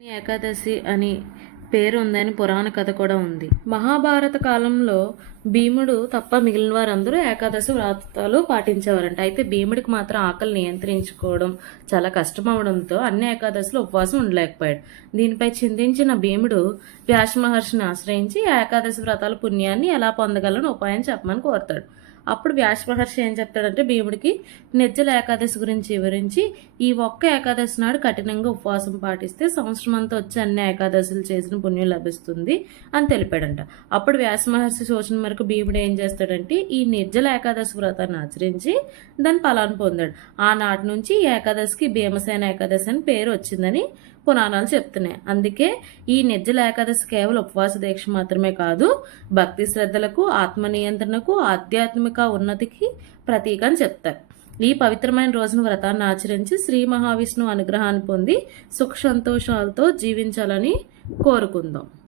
ఏకాదశి అని పేరు ఉందని పురాణ కథ కూడా ఉంది. మహాభారత కాలంలో భీముడు తప్ప మిగిలిన వారందరూ ఏకాదశి వ్రతాలు పాటించేవారంట. అయితే భీముడికి మాత్రం ఆకలి నియంత్రించుకోవడం చాలా కష్టం అవడంతో అన్ని ఏకాదశిలో ఉపవాసం ఉండలేకపోయాడు. దీనిపై చింతించిన భీముడు వ్యాస మహర్షిని ఆశ్రయించి ఏకాదశి వ్రతాల పుణ్యాన్ని ఎలా పొందగలను ఉపాయం చెప్పమని కోరుతాడు. అప్పుడు వ్యాస మహర్షి ఏం చెప్తాడంటే భీముడికి నిర్జల ఏకాదశి గురించి వివరించి ఈ ఒక్క ఏకాదశి నాడు కఠినంగా ఉపవాసం పాటిస్తే సంవత్సరం అంతా వచ్చి అన్ని ఏకాదశులు చేసిన పుణ్యం లభిస్తుంది అని తెలిపాడంట. అప్పుడు వ్యాస మహర్షి సూచన మేరకు భీముడు ఏం చేస్తాడంటే ఈ నిర్జల ఏకాదశి వ్రతాన్ని ఆచరించి దాని ఫలాన్ని పొందాడు. ఆనాటి నుంచి ఈ ఏకాదశికి భీమసేన ఏకాదశి అని పేరు వచ్చిందని పురాణాలు చెప్తున్నాయి. అందుకే ఈ నిర్జల ఏకాదశి కేవలం ఉపవాస దీక్ష మాత్రమే కాదు భక్తి శ్రద్ధలకు ఆత్మ నియంత్రణకు ఆధ్యాత్మిక ఉన్నతికి ప్రతీక అని చెప్తారు. ఈ పవిత్రమైన రోజున వ్రతాన్ని ఆచరించి శ్రీ మహావిష్ణువు అనుగ్రహాన్ని పొంది సుఖ సంతోషాలతో జీవించాలని కోరుకుందాం.